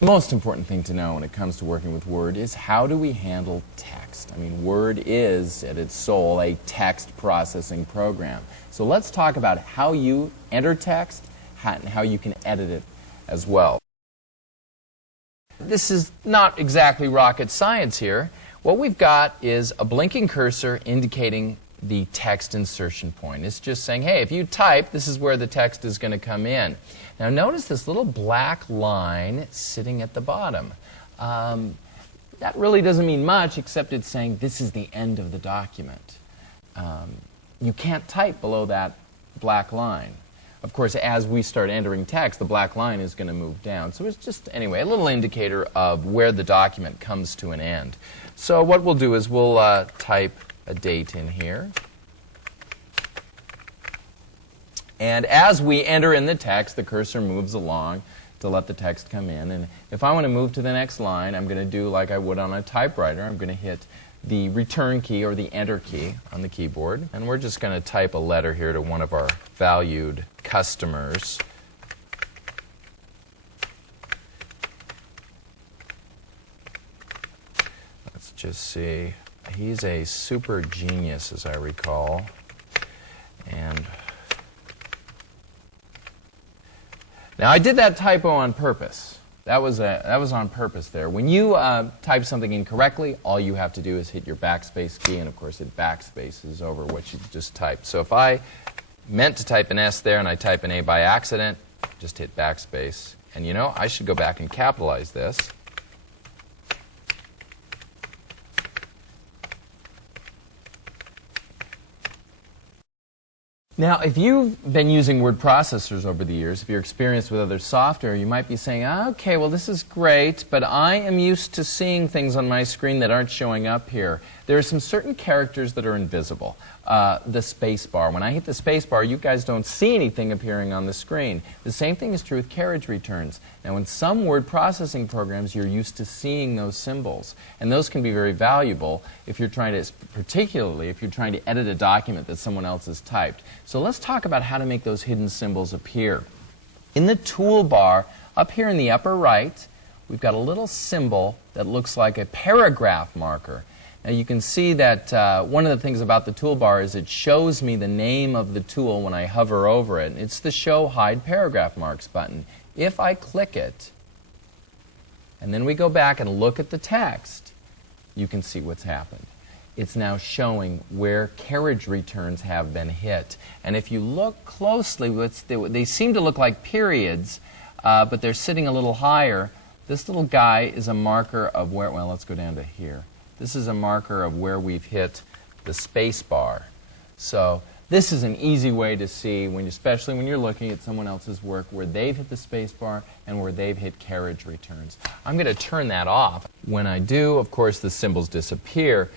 The most important thing to know when it comes to working with Word is how do we handle text? I mean, Word is, at its soul, a text processing program. So let's talk about how you enter text and how you can edit it as well. This is not exactly rocket science here. What we've got is a blinking cursor indicating the text insertion point. It's just saying, hey, if you type, this is where the text is going to come in. Now notice this little black line sitting at the bottom. That really doesn't mean much, except it's saying this is the end of the document. You can't type below that black line. Of course, as we start entering text, the black line is going to move down. So it's just, anyway, a little indicator of where the document comes to an end. So what we'll do is we'll type a date in here. And as we enter in the text, the cursor moves along to let the text come in. And if I want to move to the next line, I'm going to do like I would on a typewriter. I'm going to hit the return key or the enter key on the keyboard. And we're just going to type a letter here to one of our valued customers. Let's just see. He's a super genius, as I recall. And now, I did that typo on purpose. That was on purpose there. When you type something incorrectly, all you have to do is hit your backspace key, and of course it backspaces over what you just typed. So if I meant to type an S there and I type an A by accident, just hit backspace. And you know, I should go back and capitalize this. Now, if you've been using word processors over the years, if you're experienced with other software, you might be saying, okay, well, this is great, but I am used to seeing things on my screen that aren't showing up here. There are some certain characters that are invisible. The space bar. When I hit the space bar, you guys don't see anything appearing on the screen. The same thing is true with carriage returns. Now, in some word processing programs, you're used to seeing those symbols. And those can be very valuable if you're trying to, particularly if you're trying to edit a document that someone else has typed. So let's talk about how to make those hidden symbols appear. In the toolbar, up here in the upper right, we've got a little symbol that looks like a paragraph marker. Now you can see that one of the things about the toolbar is it shows me the name of the tool when I hover over it. It's the Show Hide Paragraph Marks button. If I click it, and then we go back and look at the text, you can see what's happened. It's now showing where carriage returns have been hit. And if you look closely, they seem to look like periods, but they're sitting a little higher. This little guy is a marker of where, well, let's go down to here. This is a marker of where we've hit the space bar. So this is an easy way to see, especially when you're looking at someone else's work, where they've hit the space bar and where they've hit carriage returns. I'm going to turn that off. When I do, of course, the symbols disappear.